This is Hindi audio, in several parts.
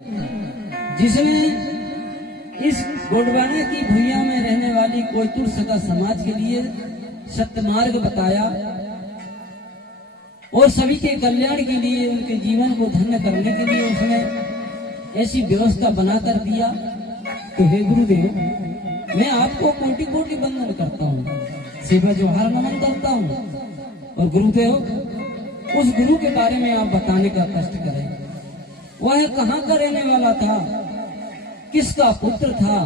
जिसने इस गोंडवाना की भुइयां में रहने वाली कोयतुर सगा समाज के लिए सत्य मार्ग बताया और सभी के कल्याण के लिए उनके जीवन को धन्य करने के लिए उसने ऐसी व्यवस्था बनाकर दिया। तो हे गुरुदेव, मैं आपको कोटि कोटि वंदन करता हूँ, सेवा जोहार नमन करता हूँ। और गुरुदेव, उस गुरु के बारे में आप बताने का कष्ट करें। वह कहाँ का रहने वाला था, किसका पुत्र था,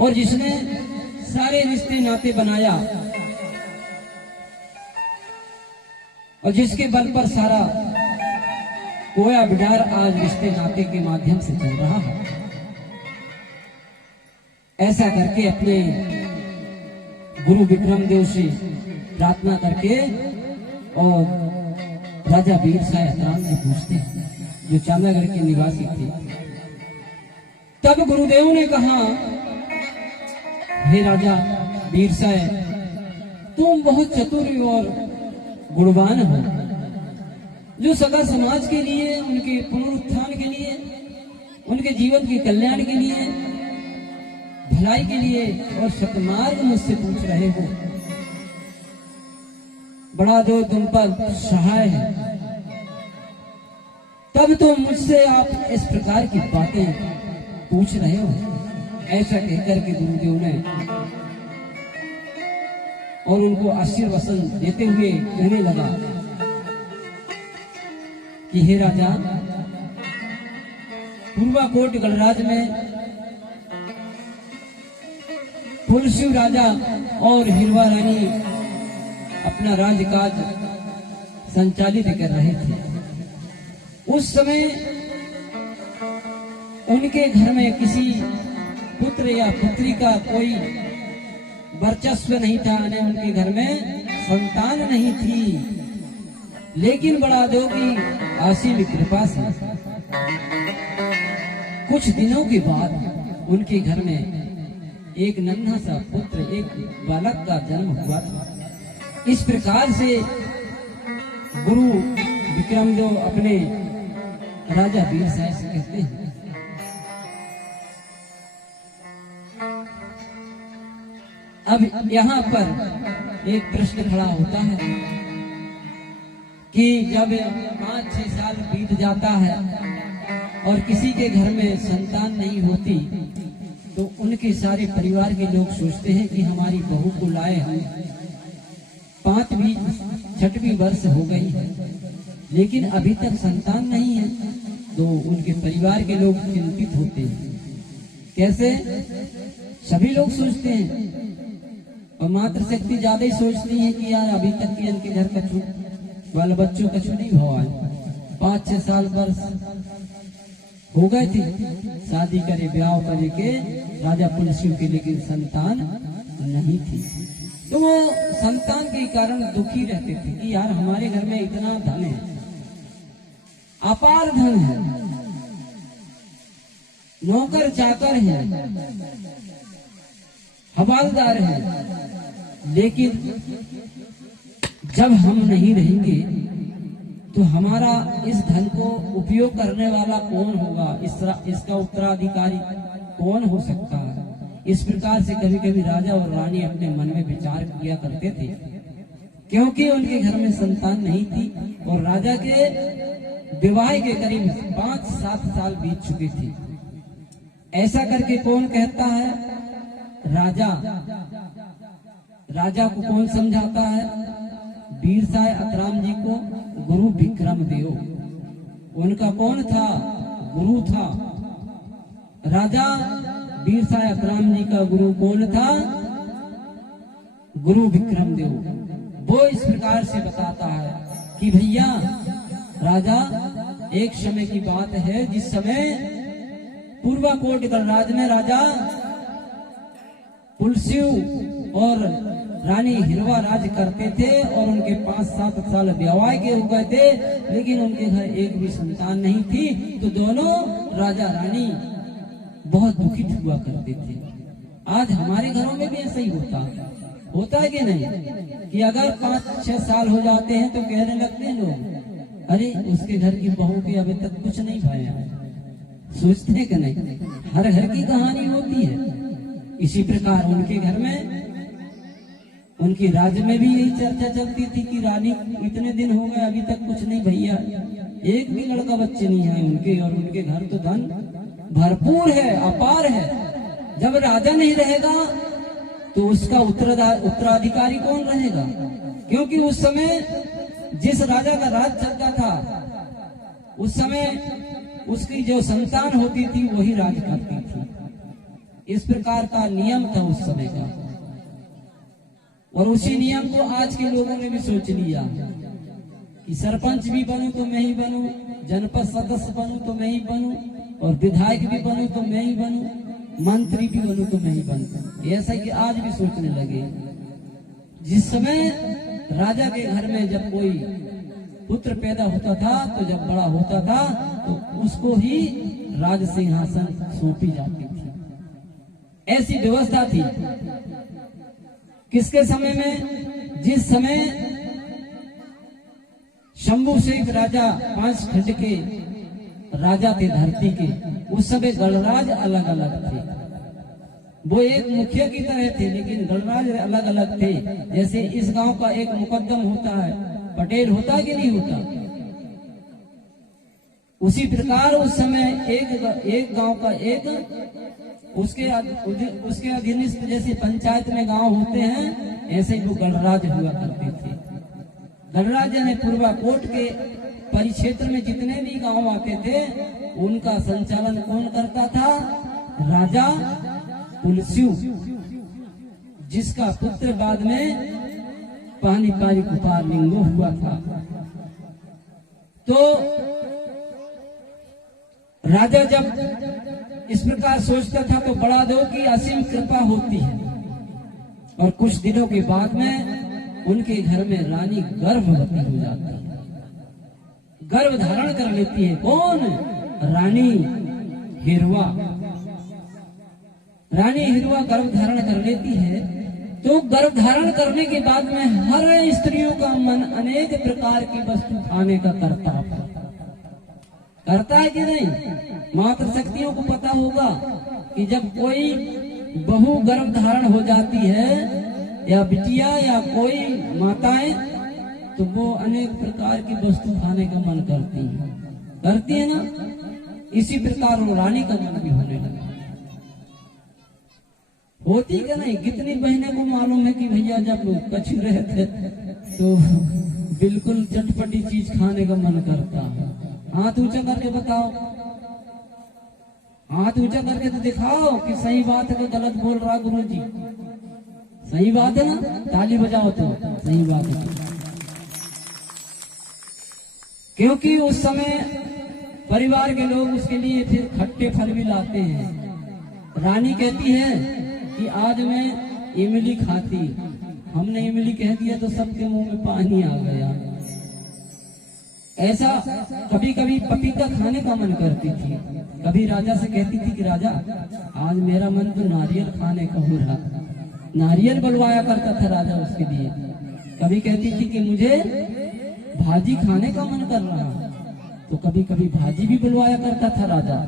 और जिसने सारे रिश्ते नाते बनाया और जिसके बल पर सारा कोया बिडार आज रिश्ते नाते के माध्यम से चल रहा है। ऐसा करके अपने गुरु विक्रम देव से प्रार्थना करके और राजा वीर साय अतराम से पूछते हैं, जो चांदागढ़ के निवासी थे। तब गुरुदेव ने कहा, हे राजा वीर साय, तुम बहुत चतुर और गुणवान हो, जो सगा समाज के लिए, उनके पुनरुत्थान के लिए, उनके जीवन के कल्याण के लिए, भलाई के लिए और सतमार्ग मुझसे पूछ रहे हो। बड़ा दो तुम पर सहाय है। तब तो मुझसे आप इस प्रकार की बातें पूछ रहे हो। ऐसा कहकर के गुरुदेव ने और उनको आशीर्वचन देते हुए कहने लगा कि हे राजा, पूर्वाकोट गणराज में पुलसिव राजा और हिरवा रानी अपना राजकाज संचालित कर रहे थे। उस समय उनके घर में किसी पुत्र या पुत्री का कोई वर्चस्व नहीं था, उनके घर में संतान नहीं थी। लेकिन बड़ा देव की असीम कृपा से कुछ दिनों के बाद उनके घर में एक नन्हा सा पुत्र, एक बालक का जन्म हुआ था। इस प्रकार से गुरु विक्रमदेव अपने राजा वीर साय से कहते हैं, अब यहाँ पर एक प्रश्न खड़ा होता है कि जब 5-6 साल बीत जाता है और किसी के घर में संतान नहीं होती, तो उनके सारे परिवार के लोग सोचते हैं कि हमारी बहू को लाए हम 5वीं-6वीं वर्ष हो गई है, लेकिन अभी तक संतान नहीं है। तो उनके परिवार के लोग चिंतित होते हैं। कैसे? सभी लोग सोचते हैं और मातृशक्ति ज्यादा ही सोचती है कि यार अभी तक की इनके घर कछु बाल बच्चों कछु नहीं हुआ है। 5-6 साल वर्ष हो गए थे, शादी करे, ब्याह करे के राजा पुलसियों के, लेकिन संतान नहीं थी। तो वो संतान के कारण दुखी रहते थे कि यार हमारे घर में इतना धन है, अपार धन है, नौकर चाकर है, हवालदार है, लेकिन जब हम नहीं रहेंगे तो हमारा इस धन को उपयोग करने वाला कौन होगा, इसका उत्तराधिकारी कौन हो सकता है। इस प्रकार से कभी कभी राजा और रानी अपने मन में विचार किया करते थे, क्योंकि उनके घर में संतान नहीं थी और राजा के विवाह के करीब 5-7 साल बीत चुके थे। ऐसा करके कौन कहता है? राजा को कौन समझाता है? वीर साय अतराम जी को गुरु विक्रम देव। उनका कौन था? गुरु था। राजा वीर साय अतराम जी का गुरु कौन था? गुरु विक्रम देव। वो इस प्रकार से बताता है कि भैया राजा, एक समय की बात है जिस समय पूर्वाकोट गणराज में राजा पुलसिव और रानी हिरवा राज करते थे और उनके 5-7 साल विवाह के हो गए थे, लेकिन उनके घर एक भी संतान नहीं थी। तो दोनों राजा रानी बहुत दुखित हुआ करते थे। आज हमारे घरों में भी ऐसा ही होता है कि नहीं, कि अगर 5-6 साल हो जाते हैं तो कहने लगते हैं लोग अरे उसके घर की बहू के अभी तक कुछ नहीं पाया, सोचते कि नहीं, हर घर की कहानी होती है। इसी प्रकार उनके घर में, उनकी राज्य में भी यही चर्चा चलती थी कि रानी इतने दिन हो गए अभी तक कुछ नहीं भैया, एक भी लड़का बच्चे नहीं है उनके, और उनके घर तो धन भरपूर है, अपार है। जब राजा नहीं रहेगा तो उसका उत्तराधिकारी कौन रहेगा? क्योंकि उस समय जिस राजा का राज चलता था, उस समय उसकी जो संतान होती थी वही राज करती थी। इस प्रकार का नियम था उस समय का, और उसी नियम को आज के लोगों ने भी सोच लिया कि सरपंच भी बनूं तो मैं ही बनूं, जनपद सदस्य बनूं तो मैं ही बनूं, और विधायक भी बनूं तो मैं ही बनूं, मंत्री भी बनूं तो मैं ही बनूं। ऐसा कि आज भी सोचने लगे। जिस समय राजा के घर में जब कोई पुत्र पैदा होता था, तो जब बड़ा होता था तो उसको ही राज सिंहासन सौंपी जाती थी, ऐसी व्यवस्था थी। किसके समय में? जिस समय शंभू शेख राजा 5 खंड के राजा थे धरती के, उस समय गणराज अलग अलग थे। वो एक मुखिया की तरह थे, लेकिन गणराज अलग अलग थे। जैसे इस गांव का एक मुकद्दम होता है, पटेल होता कि नहीं होता, उसी प्रकार उस समय एक गांव का एक उसके अधीनस्थ, जैसे पंचायत में गांव होते हैं, ऐसे ही वो गणराज हुआ करते थे। गणराज ने पूर्वाकोट के परिक्षेत्र में जितने भी गांव आते थे, उनका संचालन कौन करता था? राजा पुलस्यु, जिसका पुत्र बाद में पानीपारी कुपारलिंगो हुआ था। तो राजा जब इस प्रकार सोचता था तो बड़ा देव की असीम कृपा होती है, और कुछ दिनों के बाद में उनके घर में रानी गर्भवती हो जाती है, गर्भ धारण कर लेती है। कौन? रानी हिरवा। रानी हिरवा गर्भ धारण कर लेती है। तो गर्भ धारण करने के बाद में हर स्त्रियों का मन अनेक प्रकार की वस्तु खाने का करता है कि नहीं? मातृ शक्तियों को पता होगा कि जब कोई बहू गर्भ धारण हो जाती है, या बिटिया या कोई माताएं, तो वो अनेक प्रकार की वस्तु खाने का मन करती है ना। इसी प्रकार वो रानी का मन भी होने लगा। होती क्या नहीं? कितनी बहनें को मालूम है कि भैया जब कछु रहे थे तो बिल्कुल चटपटी चीज खाने का मन करता है। हाथ ऊंचा करके बताओ, हाथ ऊंचा करके तो दिखाओ कि सही बात है कि गलत बोल रहा गुरुजी। सही बात है ना? ताली बजाओ तो सही बात है। क्योंकि उस समय परिवार के लोग उसके लिए फिर खट्टे फल भी लाते हैं। रानी कहती है कि आज मैं इमली खाती, हमने इमली कह दिया तो सबके मुंह में पानी आ गया। ऐसा कभी कभी पपीता खाने का मन करती थी। कभी राजा से कहती थी कि राजा आज मेरा मन तो नारियल खाने का हो रहा, नारियल बुलवाया करता था राजा उसके लिए। कभी कहती थी कि मुझे भाजी खाने का मन कर रहा, तो कभी कभी भाजी भी बुलवाया करता था राजा।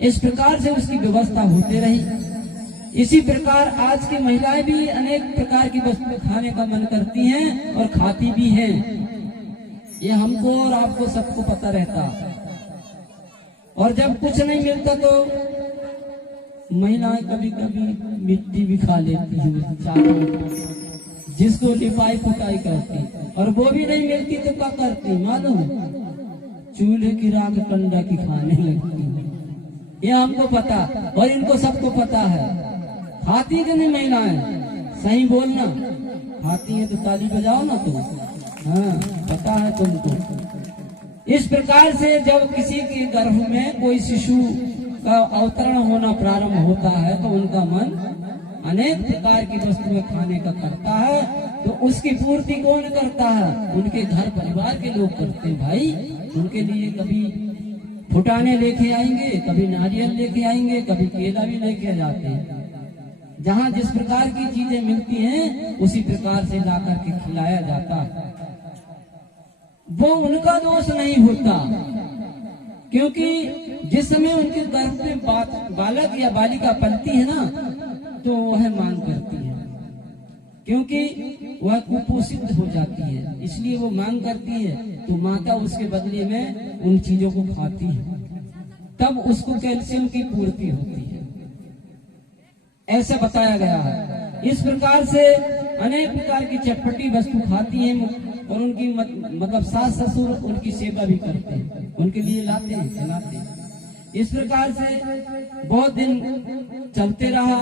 इस प्रकार से उसकी व्यवस्था होती रही। इसी प्रकार आज की महिलाएं भी अनेक प्रकार की वस्तुएं खाने का मन करती हैं और खाती भी हैं। ये हमको और आपको सबको पता रहता। और जब कुछ नहीं मिलता तो महिलाएं कभी कभी मिट्टी भी खा लेती है, चारों जिसको लिपाई पुताई करती, और वो भी नहीं मिलती तो क्या करती मालूम? चूल्हे की राख कंडा की खाने लगती। ये हमको पता और इनको सबको पता है। खाती कि नहीं महिलाएं? सही बोलना। खाती है तो ताली बजाओ ना तुम। हाँ, पता है तुमको। इस प्रकार से जब किसी के गर्भ में कोई शिशु का अवतरण होना प्रारंभ होता है तो उनका मन अनेक प्रकार की वस्तुएं खाने का करता है। तो उसकी पूर्ति कौन करता है? उनके घर परिवार के लोग करते हैं भाई। उनके लिए कभी फुटाने लेके आएंगे, कभी नारियल लेके आएंगे, कभी केला भी लेके जाते हैं। जहाँ जिस प्रकार की चीजें मिलती हैं उसी प्रकार से ला करके खिलाया जाता है। वो उनका दोष नहीं होता, क्योंकि जिस समय उनके गर्भ में बालक या बालिका पलती है ना, तो वह मांग करती है, क्योंकि वह कुपोषित हो जाती है, इसलिए वो मांग करती है। तो माता उसके बदले में उन चीजों को खाती है, तब उसको कैल्शियम की पूर्ति होती है, ऐसा बताया गया है। इस प्रकार से अनेक प्रकार की चटपटी वस्तु खाती हैं, और उनकी मतलब सास ससुर उनकी सेवा भी करते हैं, उनके लिए लाते हैं, खिलाते हैं। इस प्रकार से बहुत दिन चलते रहा,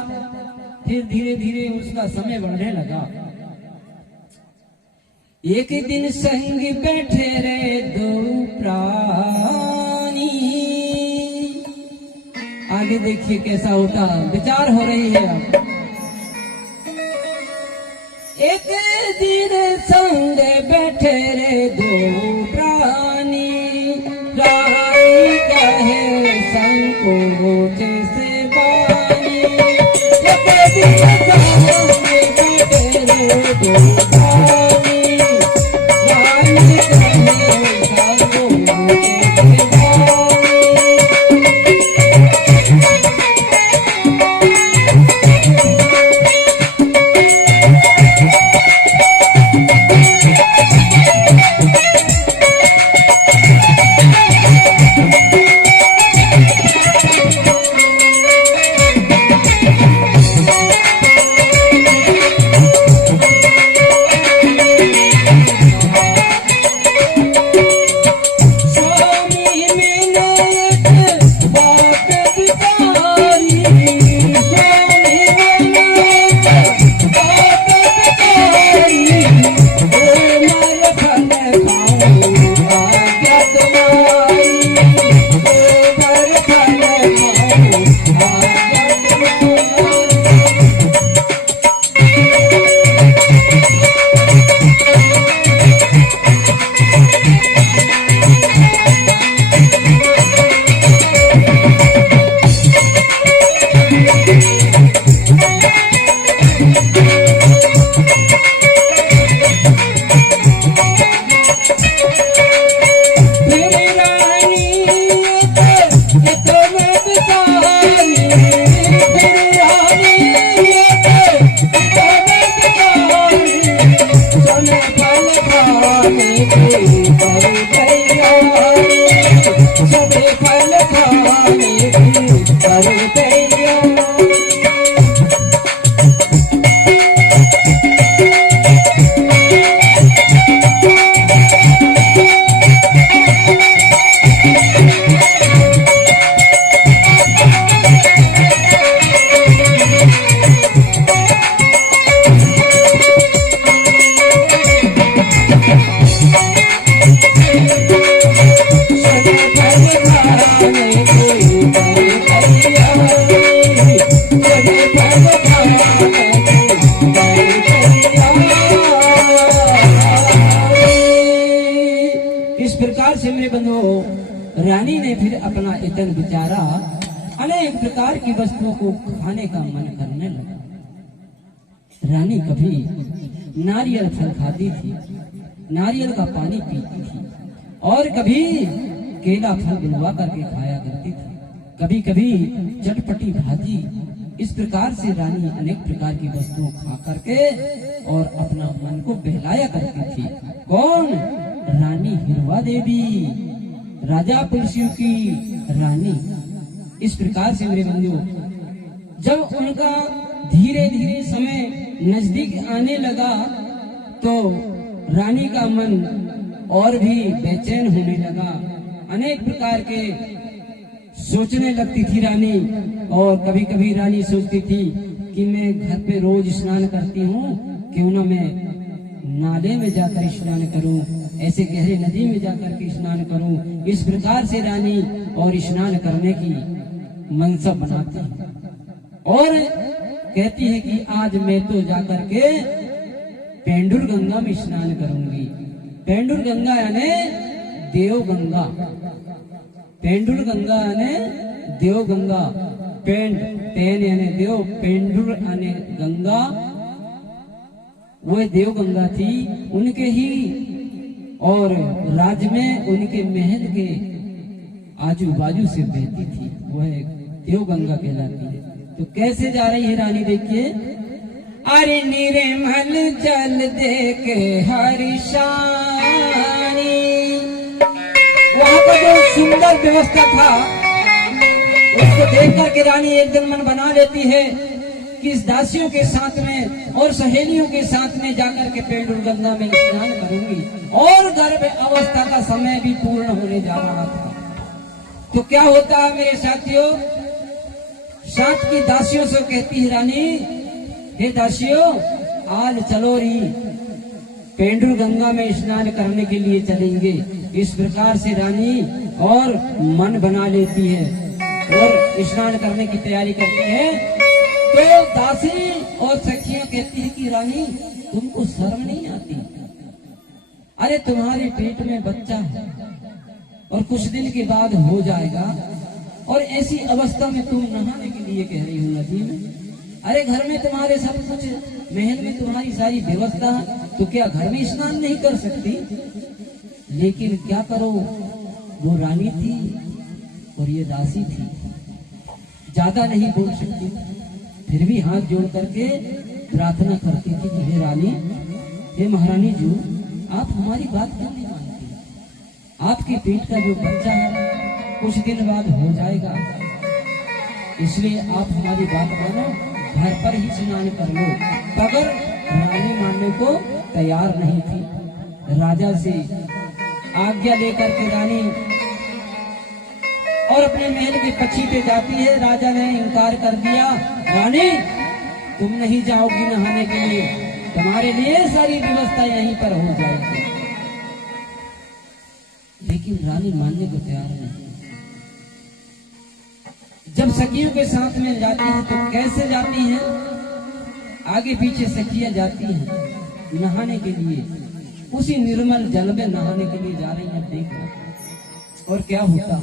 फिर धीरे धीरे उसका समय बढ़ने लगा। एक दिन संग बैठे रे दो प्राणी, आगे देखिए कैसा होता, विचार हो रही है अब। एक दिन संग बैठे रे दो प्राणी, रानी कहे संकोच से बानी। एक दिन संग बैठे रे दो प्राणी, रानी कहे संकोच से बानी। रानी ने फिर अपना इतन विचारा, अनेक प्रकार की वस्तुओं को खाने का मन करने लगा। रानी कभी नारियल फल खाती थी, नारियल का पानी पीती थी, और कभी केला फल बुनवा करके खाया करती थी, कभी कभी चटपटी भाजी। इस प्रकार से रानी अनेक प्रकार की वस्तुओं खा करके और अपना मन को बहलाया करती थी। कौन? रानी हिरवा देवी, राजा पुलसियों की रानी। इस प्रकार से मेरे बंधुओं, जब उनका धीरे धीरे समय नजदीक आने लगा तो रानी का मन और भी बेचैन होने लगा। अनेक प्रकार के सोचने लगती थी रानी, और कभी कभी रानी सोचती थी कि मैं घर पे रोज स्नान करती हूँ, क्यों ना मैं नाले में जाकर स्नान करूं, ऐसे गहरे नदी में जाकर के स्नान करूं। इस प्रकार से रानी और स्नान करने की मनसा बनाती है, और कहती है कि आज मैं तो जाकर के पेंडुर गंगा में स्नान करूंगी। पेंडुर गंगा यानी देव गंगा, पेंडुर गंगा यानी देव गंगा। पेन यानी देव, पेंडुर यानी गंगा, वो देव गंगा थी। उनके ही और राज्य में उनके महल के आजू बाजू से बहती थी, वह देव गंगा कहलाती है। तो कैसे जा रही है रानी, देखिए। अरे निर्मल जल देख हरिशानी, वहां पर जो सुंदर व्यवस्था था उसको देख करके रानी एक दिन मन बना लेती है कि इस दासियों के साथ में और सहेलियों के साथ में जाकर के पेंडुर गंगा में स्नान करूंगी। और गर्भ अवस्था का समय भी पूर्ण होने जा रहा था। तो क्या होता है मेरे साथियों, साथ की दासियों से कहती है रानी, हे दासियों आज चलो री पेंडुर गंगा में स्नान करने के लिए चलेंगे। इस प्रकार से रानी और मन बना लेती है और स्नान करने की तैयारी करती है। तो दासी और सखियां कहती है कि रानी तुमको शर्म नहीं आती? अरे तुम्हारे पेट में बच्चा है और कुछ दिन के बाद हो जाएगा, और ऐसी अवस्था में तुम नहाने के लिए कह रही हो नदी में? अरे घर में तुम्हारे सब कुछ, महल में तुम्हारी सारी व्यवस्था, तो क्या घर में स्नान नहीं कर सकती? लेकिन क्या करो, वो रानी थी और ये दासी थी, ज्यादा नहीं बोल सकती। फिर भी हाथ जोड़ करके प्रार्थना करती थी कि हे रानी, हे महारानी जी, आप हमारी बात क्यों नहीं मानती? आपके पेट का जो बच्चा है कुछ दिन बाद हो जाएगा, इसलिए आप हमारी बात मानो, घर पर ही स्नान कर लो। मगर रानी मानने को तैयार नहीं थी। राजा से आज्ञा लेकर के रानी और अपने महल के पक्षी पे जाती है। राजा ने इनकार कर दिया, रानी तुम नहीं जाओगी नहाने के लिए, तुम्हारे लिए सारी व्यवस्था यहीं पर हो जाएगी। लेकिन रानी मानने को तैयार नहीं। जब सखियों के साथ में जाती है तो कैसे जाती हैं? आगे पीछे सखियां जाती हैं नहाने के लिए, उसी निर्मल जल में नहाने के लिए जा रही हैं। देखो और क्या होता,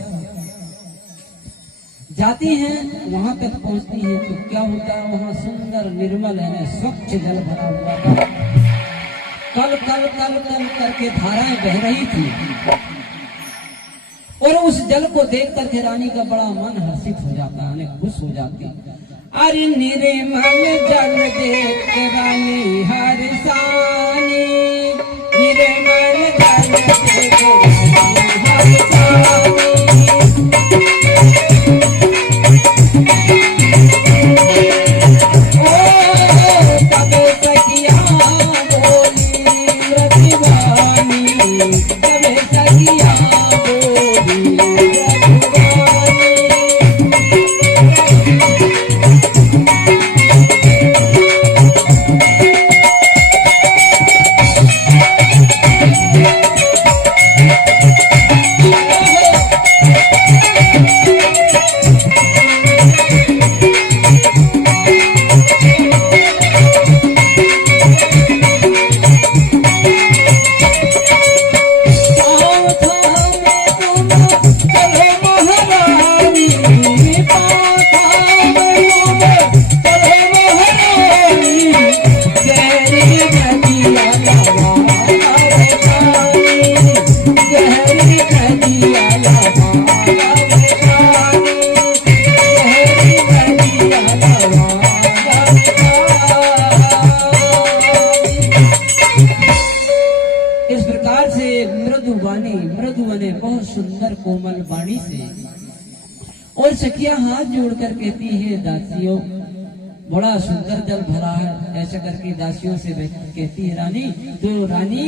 जाती हैं वहां तक पहुंचती हैं तो क्या होता है, वहां सुंदर निर्मल है स्वच्छ जल भरा हुआ था। कल कल कल कल करके धाराएं बह रही थी और उस जल को देख करके रानी का बड़ा मन हर्षित हो जाता है, खुश हो जाती। अरे निर्मल जल देख रानी हर्षानी, निर्मल जल देख रानी हर्षानी। कोमल वाणी से और सखिया हाथ जोड़कर कहती है, दासियों बड़ा सुंदर जल भरा है। ऐसा करके दासियों से कहती है रानी, तो रानी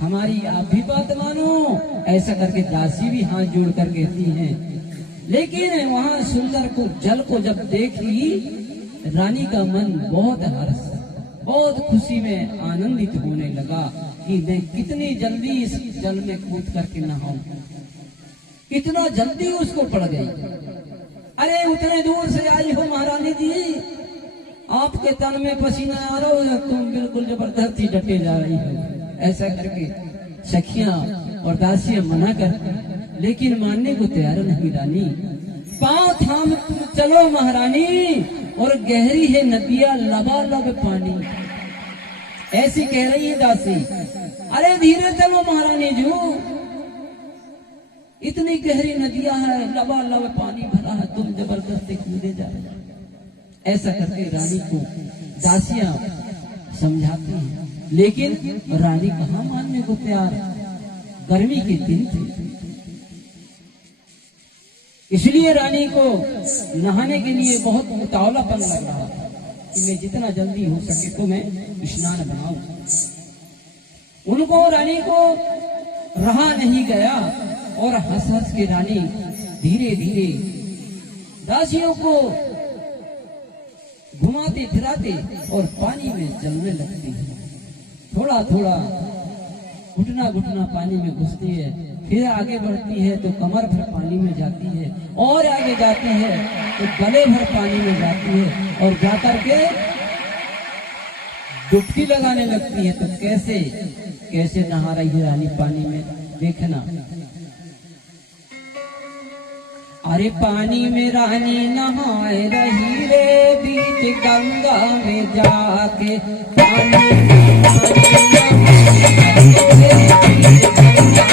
हमारी आप भी बात मानो। ऐसा करके दासी भी हाथ जोड़कर कहती हैं। लेकिन वहां सुंदर को जल को जब देख ली, रानी का मन बहुत हर्ष, बहुत खुशी में आनंदित होने लगा कि मैं कितनी जल्दी इस जल में कूद करके नहाऊं। इतना जल्दी उसको पड़ गई। अरे उतने दूर से आई हो महारानी जी, आपके तन में पसीना आ रहा हो, तुम बिल्कुल जबरदस्ती डटे जा रही हो। ऐसा करके सखियां और दासियां मना कर, लेकिन मानने को तैयार नहीं। रानी पांव थाम चलो महारानी, और गहरी है नदियां लबालब पानी, ऐसी कह रही है दासी। अरे धीरे चलो महारानी जी, इतनी गहरी नदियां है, लबालब पानी भरा है, तुम जबरदस्ती कूदे जा रहे हो। ऐसा करके रानी को दासियां समझाती हैं, लेकिन रानी कहाँ मानने को तैयार। गर्मी के दिन थे, इसलिए रानी को नहाने के लिए बहुत उतावलापन लग रहा था कि मैं जितना जल्दी हो सके तो मैं स्नान बनाऊं। उनको रानी को रहा नहीं गया और हंस हंस के रानी धीरे धीरे दासियों को घुमाते फिराते और पानी में चलने लगती है। थोड़ा थोड़ा घुटना घुटना पानी में घुसती है, फिर आगे बढ़ती है तो कमर भर पानी में जाती है, और आगे जाती है तो गले भर पानी में जाती है, और जाकर के डुबकी लगाने लगती है। तो कैसे कैसे नहा रही है रानी पानी में, देखना। अरे पानी में रानी नहाए रही रे, बीच गंगा में जाके पानी में रानी नहाए रे, बीच गंगा